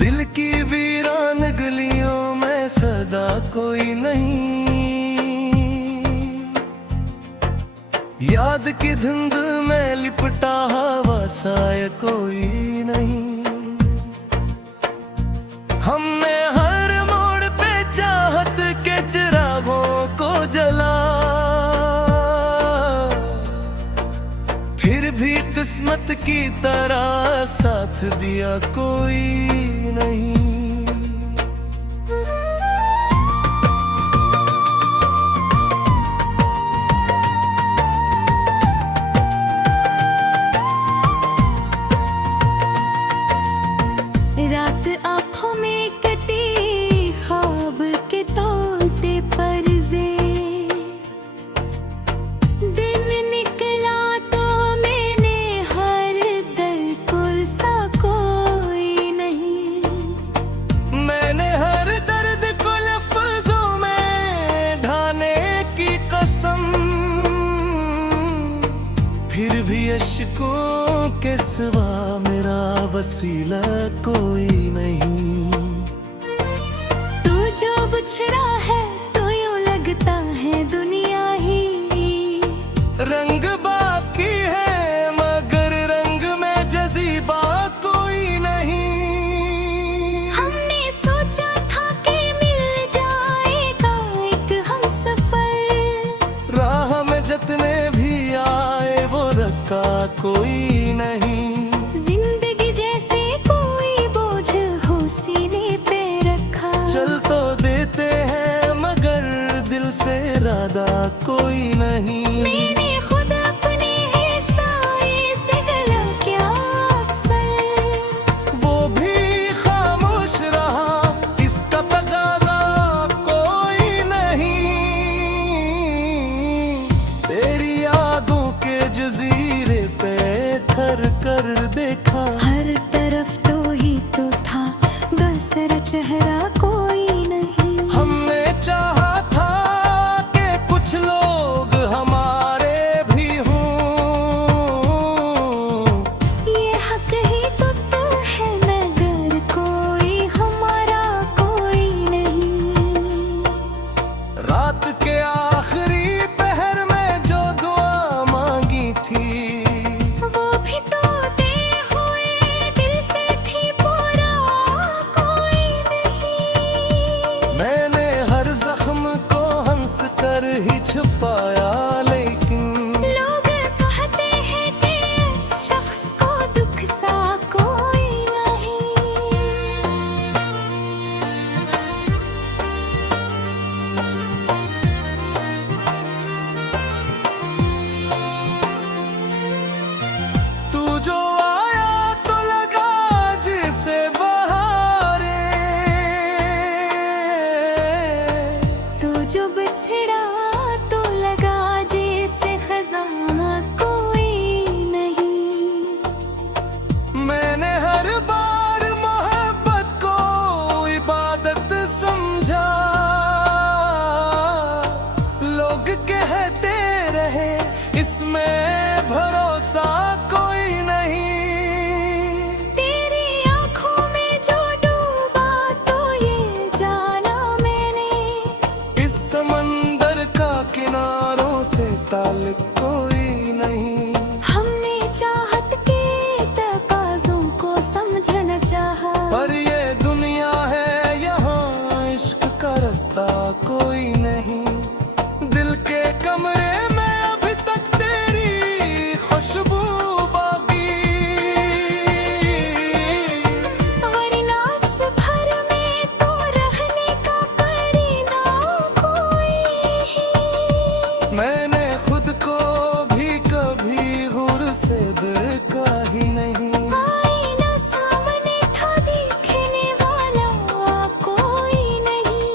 दिल की वीरान गलियों में सदा कोई नहीं, याद की धुंध में लिपटा हवा सा कोई नहीं। हमने हर मोड़ पे चाहत के चिरागों को जला, फिर भी किस्मत की तरह साथ दिया कोई नहीं। रात आँखों में कटी ख्वाब के तोते परजे, दिन निकला तो मैंने हर दर कुर्सा कोई नहीं। मैंने हर दर्द को लफ्जों में ढाने की कसम, फिर भी अश्कों के सिवा मेरा वसीला कोई नहीं। तू जो बिछड़ा है तो यूं लगता है दुनिया ही रंग बाकी है, मगर रंग में जज़ीबा कोई नहीं। हमने सोचा था कि मिल जाएगा एक हमसफर, राह में जितने भी आए वो रखा कोई नहीं। जिंदगी जैसे कोई बोझ हो सीने पे रखा, चल तो देते हैं मगर दिल से इरादा कोई नहीं। मैंने खुद अपने ही साए से गला क्या अक्सर, वो भी खामोश रहा, इसका तकाज़ा कोई नहीं। तेरी यादों के जजीरे पे थर कर देखा, हर तरफ तो ही तो था बस चेहरा कोई नहीं। हमने चाहा था कि कुछ लोग हमारे भी हों, ये हक ही तो है मगर कोई हमारा कोई नहीं। रात के आखिरी पहर में जो दुआ मांगी थी, वो भी टूटे हुए दिल से थी, पूरा कोई नहीं। मैंने हर जख्म को हंस कर ही छुपाया, लेकिन लोग कहते हैं कि इस शख्स को दुख सा कोई नहीं। तू जो आया तो लगा जैसे बहारे, तू जो बिछड़ा तो लगा जैसे खज़ां कोई नहीं। मैंने हर बार मोहब्बत को इबादत समझा, लोग कहते रहे इसमें भरोसा कोई नहीं। तेरी आँखों में जो डूबा तो ये जाना मैंने, इस समंदर का किनारों से ताल्लुक कोई नहीं। हमने चाहत के तकाज़ों को समझना चाहा, पर ये दुनिया है यहाँ इश्क का रास्ता कोई नहीं। दिल के कमरे में अभी तक तेरी खुशबू बाकी, वरना इस भर में तो रहने का करीना कोई ही। मैंने खुद को भी कभी गुर से देखा ही नहीं, आईना सामने था देखने वाला कोई नहीं।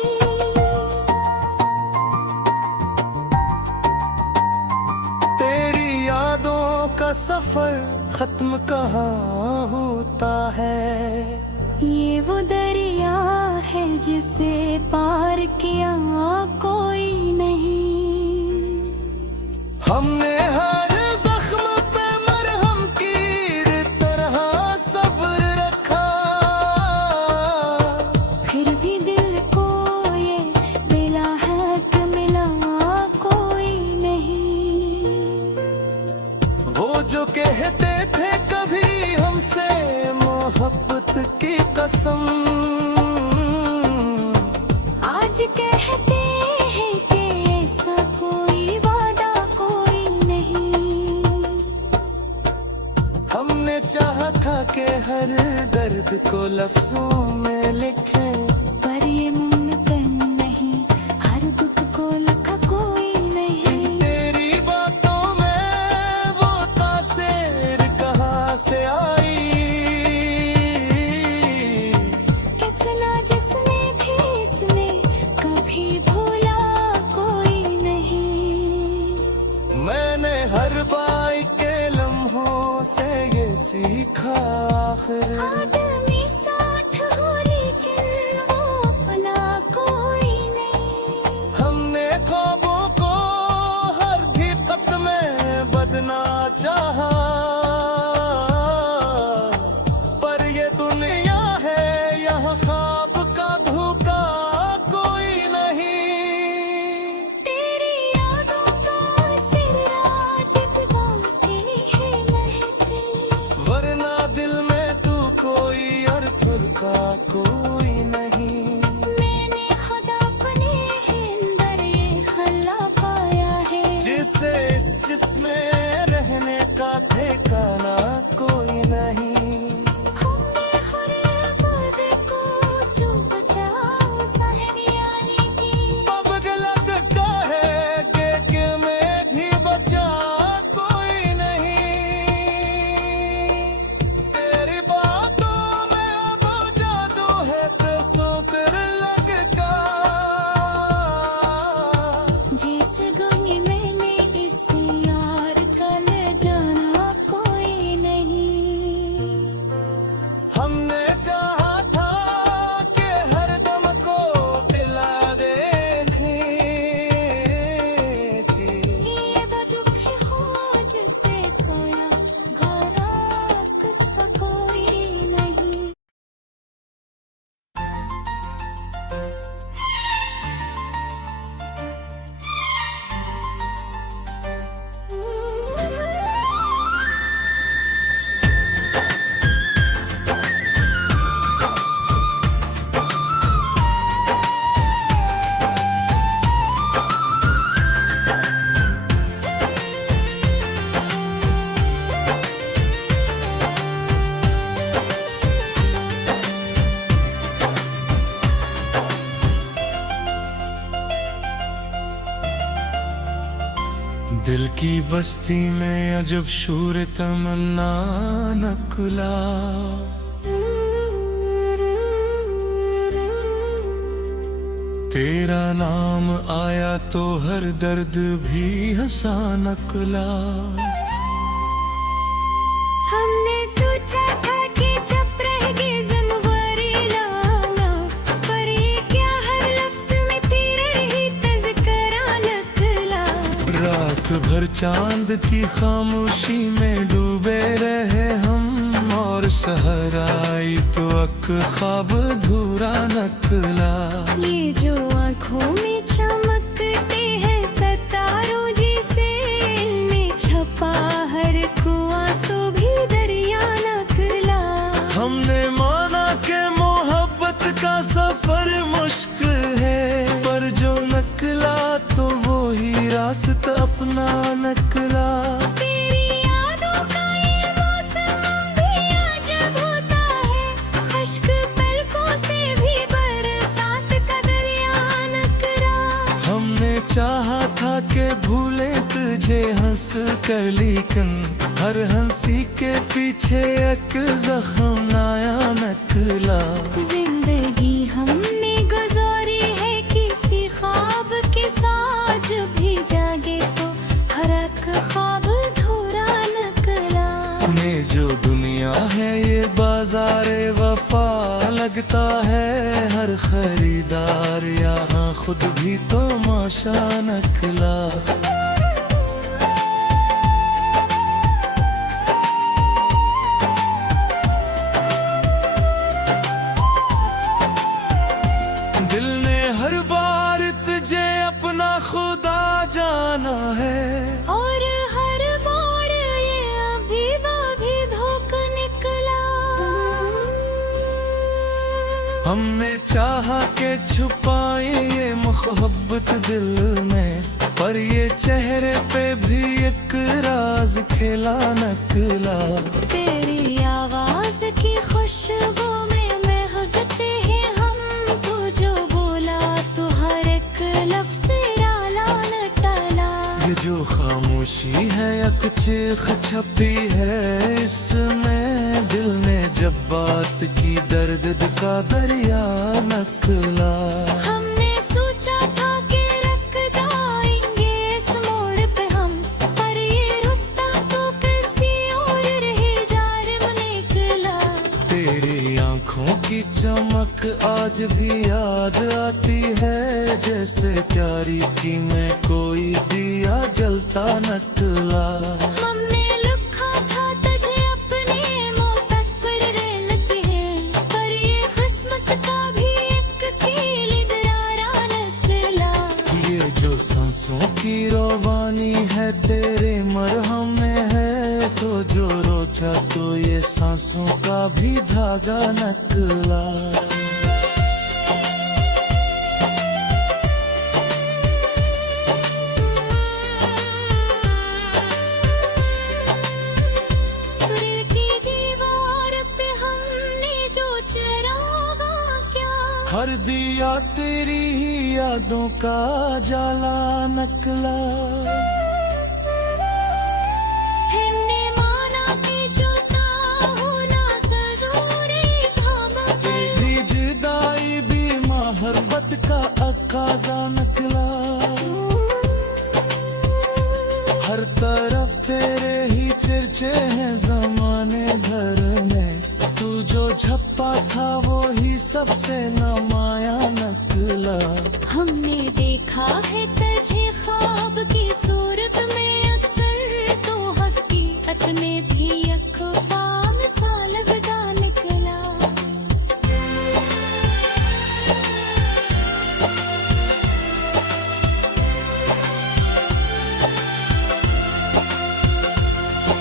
तेरी यादों का सफर खत्म कहाँ होता है, ये वो दरिया है जिसे पार किया कोई नहीं। हमने हर जख्म पे मरहम की तरह सब्र रखा, कसम। आज कहते हैं कि ऐसा कोई वादा कोई नहीं। हमने चाहा था कि हर दर्द को लफ्जों में लिखें, पर ये मुमकिन नहीं, हर दुख को लिखा कोई नहीं। तेरी बातों में वो तासीर कहाँ से आई, किसना जिसने भी इसमें कभी भूला कोई नहीं। मैंने हर बाई के लम्हों से ये सीखा आखिर। आदमी साथ हो लेकिन वो अपना कोई नहीं। हमने ख्वाबों को हर हकीकत में बदना चाहा, पर ये दुनिया है यहाँ ख्वाब का धोखा कोई नहीं। तेरी यादों का सिराज बाकी है महके, वरना दिल में तू कोई और फुल्का कोई नहीं। मैंने खुदा अपने अंदर ये खला पाया है। जिसे इस जिसमें रहने का ठिकाना कोई नहीं। हमने खुद को जो बचाओ सहरियाने की। अब गलत कहेंगे कि मैं भी बचा कोई नहीं। तेरी बातों में अब जादू है तो सोकर लगता, जिस गुनी मैंने इस यार का ले जाना कोई नहीं। हमने चाहा था कि हर दम को पिला देती थी। ये दुख हो जिसे खोया भरा किस्सा कोई नहीं। दिल की बस्ती में अजब शूर तमन्ना नकुला, तेरा नाम आया तो हर दर्द भी हंसा नकुला। हमने सोचा था कि जब रहेगी जनवरी लाना, पर ये क्या हर लफ्ज में तेरा ही तज़किरा नकला। रात भर चांद की खामोशी में डूबे रहे हम, और सहर आई तो अक ख्वाब धूरा नकला। ये जो आँखों में चमकते हैं सितारों जैसे, इनमें छपा हर आंसू भी दरिया नकला। हमने माना कि मोहब्बत का सफर मुश्किल है, पर जो नकला तो वो ही रास्ता अपना नकला। तेरी यादों का ये मौसम भी अजब होता है, खुश्क पलकों से भी बरसात का दरिया नकला। हमने चाहा था कि भूले तुझे हंस कर, लेकिन हर हंसी के पीछे एक जख्म नया नकला। जिंदगी हमने गुजारी है किसी ख्वाब के साथ, जब भी जागे तो हर एक ख्वाब धूरा नकला। में जो दुनिया है ये बाजारे वफा लगता है, हर खरीदार यहाँ खुद भी तो माशा नकला। दिल ने हर बार तुझे अपना खुदा जाना है, और हर बार ये अभी भी धोखा निकला। हमने चाहा के छुपाए ये मोहब्बत दिल में, पर ये चेहरे पे भी एक राज खेला नकला। तेरी आवाज की खुशबू में महकते हैं हम, तू जो बोला तो हर एक लफ्ज़ डाला न टला। ये जो खामोशी है एक चीख छपी है इसमें, दिल ने जब बात की दर्द का दरिया नकला। हमने सोचा था कि रख जाएंगे इस मोड़ पे हम, पर ये रास्ता तो किसी और रहे जारम निकला। तेरी आंखों की चमक आज भी याद आती है, जैसे प्यारी की मैं कोई दिया जलता नकला। हमने लिखा था तुझे अपने मुंह तक पर रहते हैं, पर ये किस्मत का भी एक कील दरारा नकला। ये जो सांसों की रवानी है तेरे मरहम में है, तो जो रोजा तो ये सांसों का भी धागा नकला। दिल की दीवार पे हमने जो चरागा क्या, हर दिया तेरी ही यादों का जाला नकला। हमने माना कि जो था होना जरूरी था, मगर भी जुदाई भी मोहब्बत का अकाजा नकला। हर तरफ तेरे ही चर्चे हैं जमाने भर में, तू जो झप्पा था वो ही सबसे नमाया नकला। हमने देखा है तुझे ख्वाब की सूरत में अक्सर, तो हकीकत में भी एक ख्वाब सा लगता निकला।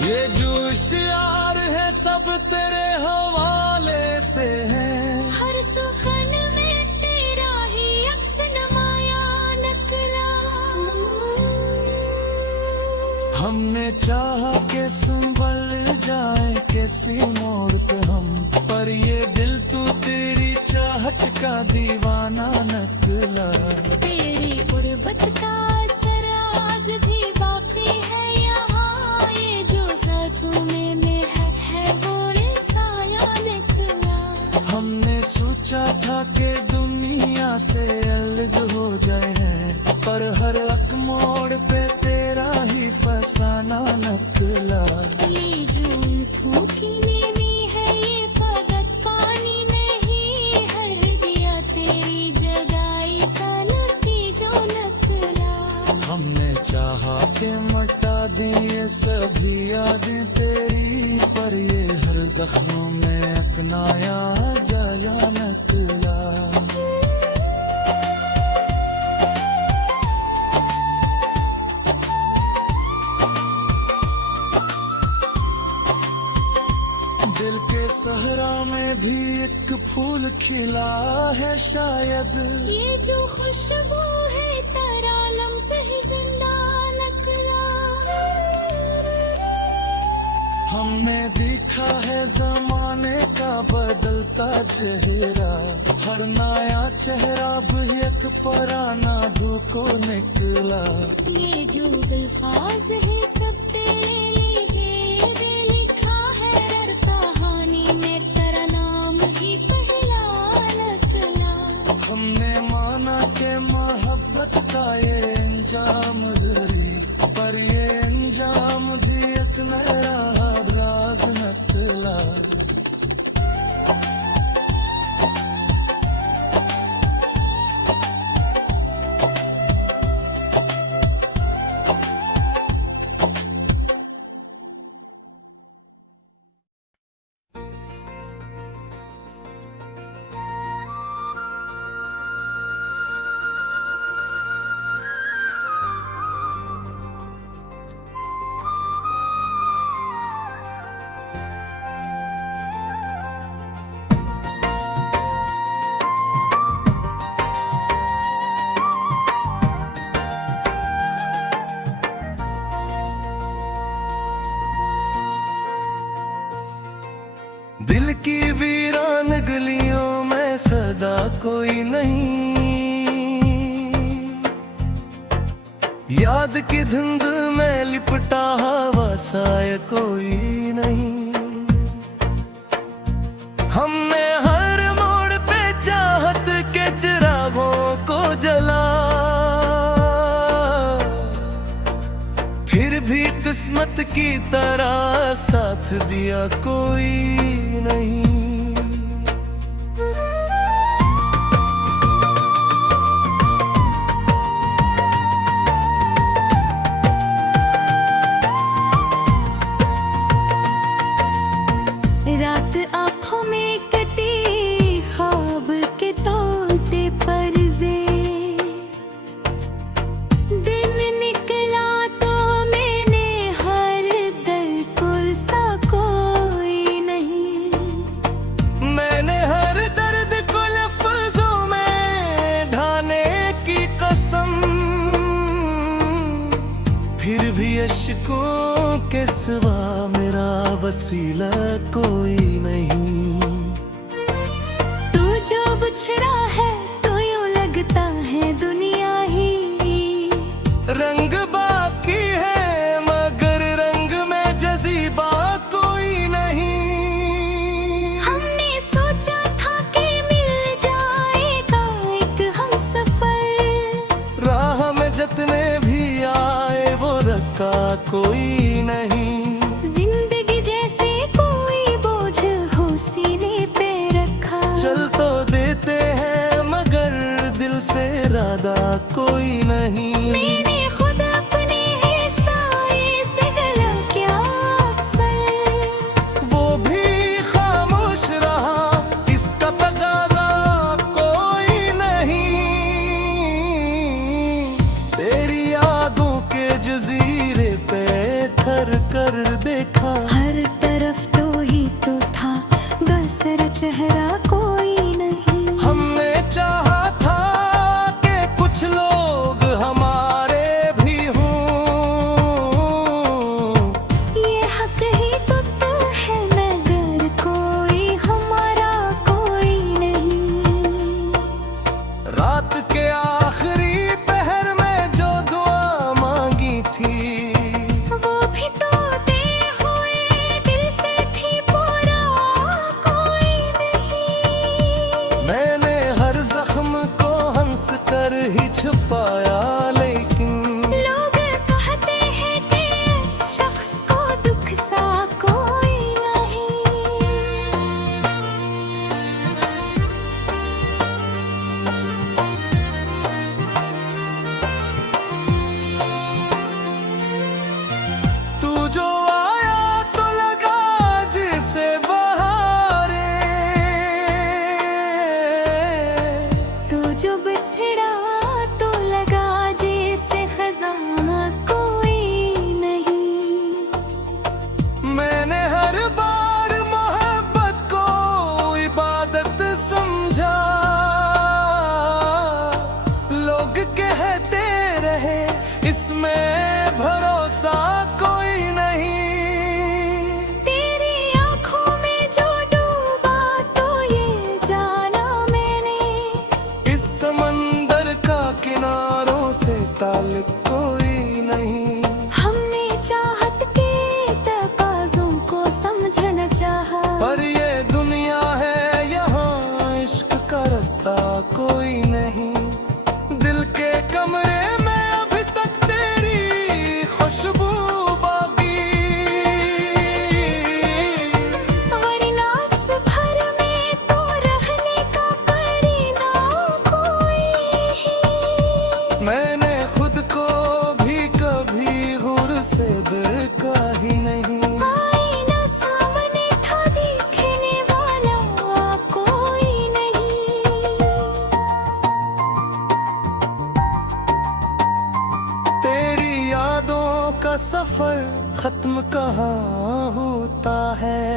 ये जो इश्यार है सब तेरे हवाले से है, हर सुखन में तेरा ही अक्स नमाया नकला। हमने चाहा के संभल जाए किसी मोड़ पे हम, पर ये दिल तू तेरी चाहत का दीवाना नकला। तेरी गुर्बत का असर आज भी बाकी है यहाँ, ये जो सांसों में है वो रिसाया निकला। हमने सोचा था कि दुनिया से अलग हो जाए हैं, पर हर एक मोड़ पे तेरा ही फसाना नकला। ये जून फूकी नेमी है ये फकत पानी नहीं, हर दिया तेरी जगाई का नतीजा नकला। हमने चाहा कि मिटा दें ये सभी यादें तेरी, पर ये हर जख्मों में एक नया जाया नकला। दिल के सहरा में भी एक फूल खिला है शायद, ये जो खुशबू है तरालम से ही जिंदा नकला। हमने देखा है जमाने का बदलता चेहरा, हर नया चेहरा भी एक पुराना धोखो निकला। ये जो अल्फाज है सब तेरे लिए लिखा है, हर कहानी में तेरा नाम ही पहला नकला। हमने माना के मोहब्बत का ये अंजाम जरी, पर ये अंजाम भी एक नया राज नकला। कोई नहीं। याद की धुंध में लिपटा हवा साया कोई नहीं। हमने हर मोड़ पे चाहत के चिरागों को जला, फिर भी किस्मत की तरह साथ दिया कोई नहीं। रात आँखों में कटी ख्वाब के तोते परजे, दिन निकला तो मैंने हर दर कुर्सा कोई नहीं। मैंने हर दर्द को लफ्जों में ढाने की कसम, फिर भी अश्कों के सिवा मेरा वसीला कोई नहीं। तू जो बिछड़ा है तो यूं लगता है दुनिया ही। रंग बाकी है मगर रंग में जज़ीबा कोई नहीं। हमने सोचा था कि मिल जाएगा एक हमसफर, राह में जितने भी आए वो रखा कोई नहीं। जिंदगी जैसे कोई बोझ हो सीने पे रखा। चल तो देते हैं मगर दिल से इरादा कोई नहीं। मैंने खुद अपने ही साए से गला क्या अक्सर, वो भी खामोश रहा इसका तकाज़ा कोई नहीं। तेरी यादों के जजीरे पे थर कर देखा, हर तरफ तो ही तो था बस चेहरा कोई नहीं। हमने चाहा था कि कुछ लोग हमारे भी हों। ये हक ही तो है मगर कोई हमारा कोई नहीं। रात के आखिरी पहर में जो दुआ मांगी थी, वो भी टूटे हुए दिल से थी, पूरा कोई नहीं। मैंने हर जख्म को हंस कर ही छुपाया लेकिन लोग कहते हैं कि इस शख्स को दुख सा कोई नहीं। तू जो आया तो लगा जैसे बहारे, तू जो बिछड़ा तो लगा जैसे खजाना कोई नहीं। मैंने हर बार मोहब्बत को इबादत समझा। लोग कहते रहे इसमें भरोसा कोई नहीं। तेरी आँखों में जो डूबा तो ये जाना मैंने, इस समंदर का किनारों से ताल्लुक कोई नहीं। हमने चाहत के तकाज़ों को समझना चाहा, पर ये दुनिया है यहाँ इश्क का रास्ता कोई नहीं। दिल के कमरे में अभी तक तेरी खुशबू बाकी, वरना इस भर में तो रहने का करीना कोई। मैंने खुद को भी कभी गुर से देखा ही नहीं। आईना सामने था देखने वाला कोई नहीं। तेरी यादों का सफर खत्म कहाँ होता है।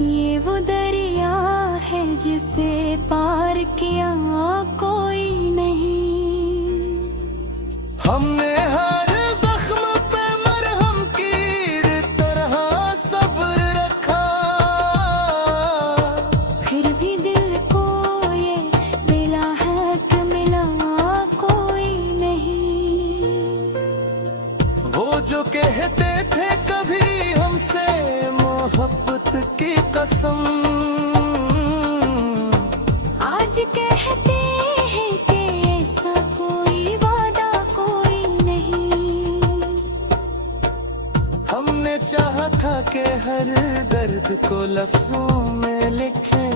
ये वो दरिया है जिसे पार किया कोई नहीं। हमने हर जख्म पे मरहम की तरह सब्र रखा, फिर भी दिल को ये कहते हैं कि ऐसा कोई वादा कोई नहीं। हमने चाहा था कि हर दर्द को लफ्जों में लिखें,